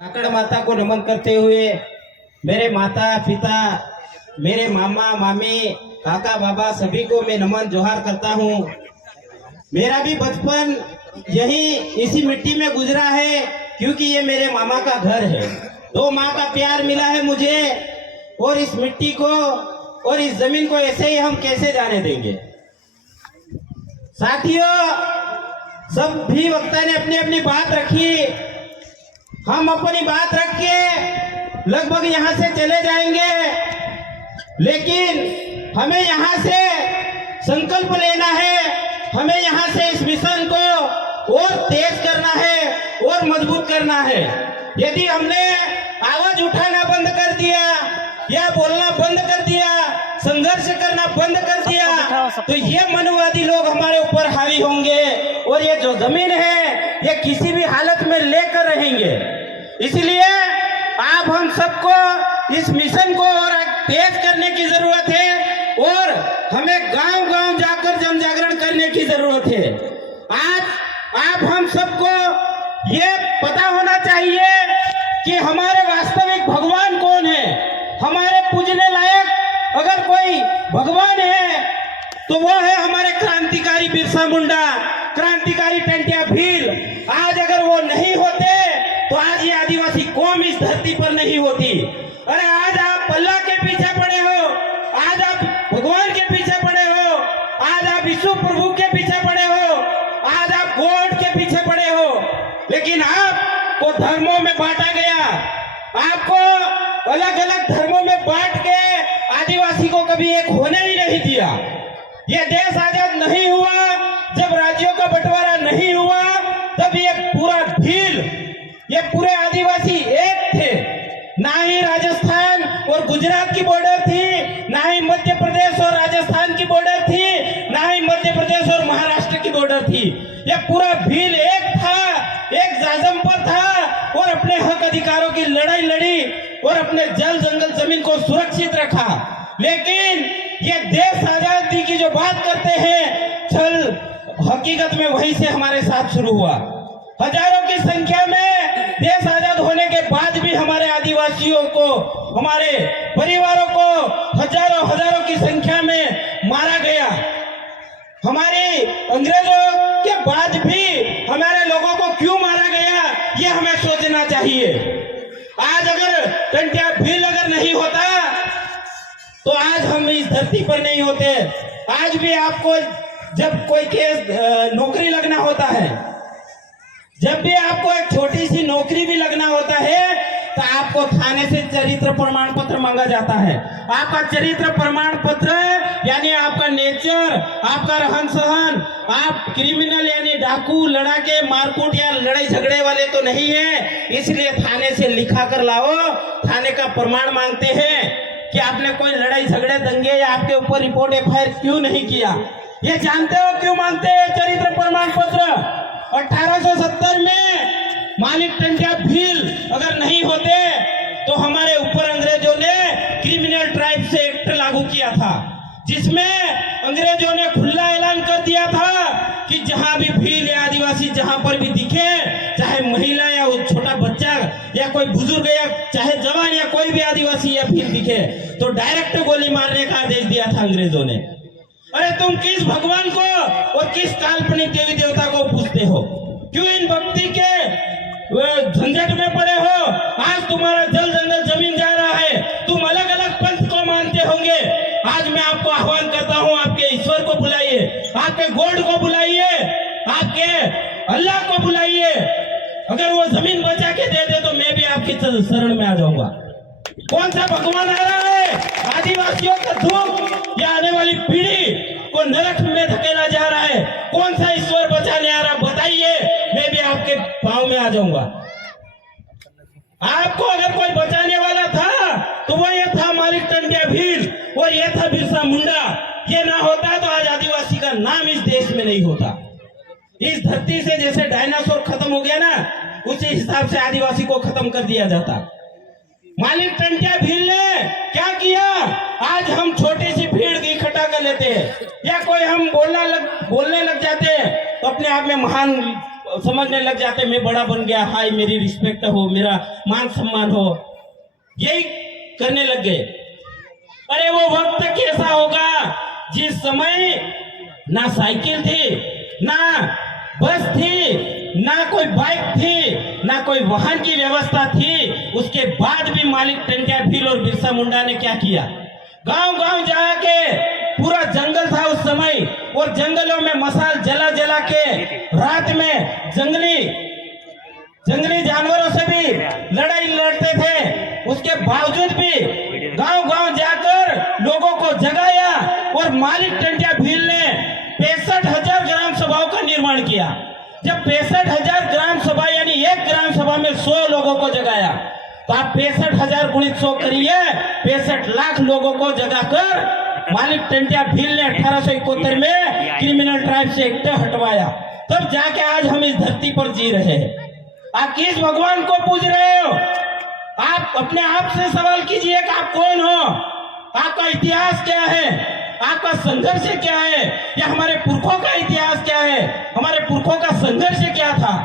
काकड़ माता को नमन करते हुए मेरे माता पिता, मेरे मामा मामी, काका बाबा सभी को मैं नमन जोहार करता हूँ। मेरा भी बचपन यही इसी मिट्टी में गुजरा है, क्योंकि ये मेरे मामा का घर है। दो माँ का प्यार मिला है मुझे, और इस मिट्टी को और इस जमीन को ऐसे ही हम कैसे जाने देंगे। साथियों, सब भी वक्ता ने अपनी अपनी बात रखी, हम अपनी बात रख के लगभग यहाँ से चले जाएंगे, लेकिन हमें यहाँ से संकल्प लेना है, हमें यहाँ से इस मिशन को और तेज करना है और मजबूत करना है। यदि हमने आवाज उठाना बंद कर दिया या बोलना बंद कर दिया, संघर्ष करना बंद कर दिया, तो ये मनोवादी लोग हमारे ऊपर हावी होंगे और ये जो जमीन है ये किसी भी हालत में लेकर रहेंगे। इसलिए आप हम सबको इस मिशन को और तेज करने की जरूरत है और हमें गांव-गांव जाकर जन जागरण करने की जरूरत है। आज आप हम सबको ये पता होना चाहिए कि हमारे वास्तविक भगवान कौन है। हमारे पूजने लायक अगर कोई भगवान है तो वो है हमारे क्रांतिकारी बिरसा मुंडा, क्रांतिकारी टंट्या भील। आज अगर वो नहीं होते तो आज ये आदिवासी कौम इस धरती पर नहीं होती। अरे आज आप अल्लाह के पीछे पड़े हो, आज आप भगवान के पीछे पड़े हो, आज आप यीशु प्रभु के पीछे पड़े हो, आज आप गॉड के पीछे पड़े हो, लेकिन आपको धर्मों में बांटा गया। आपको अलग अलग धर्मों में बांट के आदिवासी को कभी एक होने ही नहीं दिया। ये देश आजाद नहीं हुआ, जब राज्यों का बंटवारा नहीं हुआ, तब ये पूरा भील, ये पूरे आदिवासी एक थे। ना ही राजस्थान और गुजरात की बॉर्डर थी, ना ही मध्य प्रदेश और राजस्थान की बॉर्डर थी, ना ही मध्य प्रदेश और महाराष्ट्र की बॉर्डर थी। ये पूरा भील एक था, एक जाजम पर था और अपने हक अधिकारों की लड़ाई लड़ी और अपने जल जंगल जमीन को सुरक्षित रखा। लेकिन ये देश आजादी की जो बात करते हैं, छल हकीकत में वहीं से हमारे साथ शुरू हुआ। हजारों की संख्या में देश आजाद होने के बाद भी हमारे आदिवासियों को, हमारे परिवारों को हजारों हजारों की संख्या में मारा गया। हमारे अंग्रेजों के बाद भी हमारे लोगों को क्यों मारा गया, ये हमें सोचना चाहिए। आज अगर टंट्या भील अगर नहीं होता तो आज हम इस धरती पर नहीं होते। आज भी आपको जब कोई केस नौकरी लगना होता है, जब भी आपको एक छोटी सी नौकरी भी लगना होता है, तो आपको थाने से चरित्र प्रमाण पत्र मांगा जाता है। आपका चरित्र प्रमाण पत्र यानी आपका नेचर, आपका रहन सहन, आप क्रिमिनल यानी डाकू, लड़ाके, मारकूट या लड़ाई झगड़े वाले तो नहीं है, इसलिए थाने से लिखा कर लाओ। थाने का प्रमाण मांगते हैं कि आपने कोई लड़ाई झगड़े दंगे या आपके ऊपर रिपोर्ट एफआईआर क्यों नहीं किया। ये जानते हो क्यों मांगते हैं चरित्र प्रमाण पत्र? 1870 में मालिक टंट्या भील अगर नहीं होते तो हमारे ऊपर अंग्रेजों ने क्रिमिनल ट्राइब से एक्ट लागू किया था, जिसमें अंग्रेजों ने खुला ऐलान कर दिया था कि जहां भी भील या आदिवासी जहां पर भी दिखे, चाहे महिला या छोटा बच्चा या कोई बुजुर्ग या चाहे जवान या कोई भी आदिवासी या भील दिखे, तो डायरेक्ट गोली मारने का आदेश दिया था अंग्रेजों ने। अरे तुम किस भगवान को और किस काल्पनिक देवी देवता को पूजते हो? क्यों इन भक्ति के झंझट में पड़े हो? आज तुम्हारा जल जंगल जमीन जा रहा है, तुम अलग अलग पंथ को मानते होंगे। आज मैं आपको आह्वान करता हूं, आपके ईश्वर को बुलाइए, आपके गॉड को बुलाइए, आपके अल्लाह को बुलाइए। अगर वो जमीन बचा के दे दे तो मैं भी आपकी शरण में आ जाऊंगा। कौन सा भगवान आ रहा है? आदिवासियों का दुख या आने वाली पीढ़ी को नरक में धकेला जा रहा है? कौन सा ईश्वर बचाने आ रहा, बताइए, मैं भी आपके पांव में आ जाऊंगा। आपको अगर कोई बचाने वाला था तो वो ये था मालिक टंट्या भील और ये था बिरसा मुंडा। ये ना होता तो आज आदिवासी का नाम इस देश में नहीं होता। इस धरती से जैसे डायनासोर खत्म हो गया ना, उसी हिसाब से आदिवासी को खत्म कर दिया जाता। मालिक टंट्या भील ने क्या किया? आज हम छोटी सी भीड़ इकट्ठा कर लेते हैं या कोई हम बोलने लग जाते हैं तो अपने आप में महान समझने लग जाते मैं बड़ा बन गया, हाय मेरी रिस्पेक्ट हो, मेरा मान सम्मान हो, यही करने लग गए। अरे वो वक्त कैसा होगा जिस समय ना साइकिल थी, ना बस थी, ना कोई बाइक थी, ना कोई वाहन की व्यवस्था थी। उसके बाद भी मालिक टंट्या भील और बिरसा मुंडा ने क्या किया, गांव गांव जाके, पूरा जंगल था उस समय, और जंगलों में मसाल जला जला के रात में जंगली जानवरों से भी लड़ाई लड़ते थे। उसके बावजूद भी गांव गांव जाकर लोगों को जगाया, और मालिक टंट्या भील ने 65,000 ग्राम सभाओं का निर्माण किया। जब 65,000 ग्राम सभा यानी एक ग्राम सभा में 100 लोगों को जगाया, तो आप 65,000 गुणित 100 करिए, 65 लाख लोगों को जगाकर मालिक टंट्या भील ने 1871 में क्रिमिनल ट्राइब से एक्ट हटवाया। तब जाके आज हम इस धरती पर जी रहे हैं। आप किस भगवान को पूज रहे हो? आप अपने आप से सवाल कीजिए कि आप कौन हो, आपका इतिहास क्या है, आपका संघर्ष क्या है, या हमारे पुरखों का इतिहास क्या है, हमारे पुरखों का संघर्ष क्या था,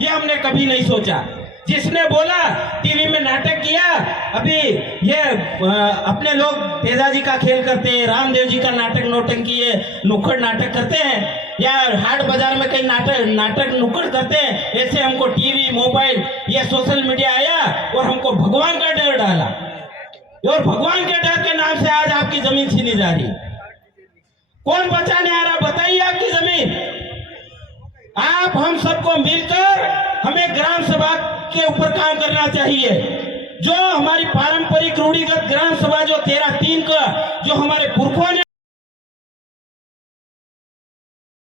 ये हमने कभी नहीं सोचा। जिसने बोला टीवी में नाटक किया, अभी ये अपने लोग तेजाजी का खेल करते हैं, रामदेव जी का नाटक नौटंकी है, नुक्कड़ नाटक करते हैं, या हाट बाजार में कई नाटक नुक्कड़ करते हैं। ऐसे हमको टीवी, मोबाइल, ये सोशल मीडिया आया और हमको भगवान का डर डाला, और भगवान के डर के नाम से आज आपकी जमीन छीनी जा रही। कौन बचाने आ रहा, बताइए आपकी जमीन। आप हम सबको मिलकर हमें ग्राम सभा के ऊपर काम करना चाहिए। जो हमारी पारंपरिक रूढ़िगत ग्राम सभा जो 13-3 का जो हमारे पुरखों ने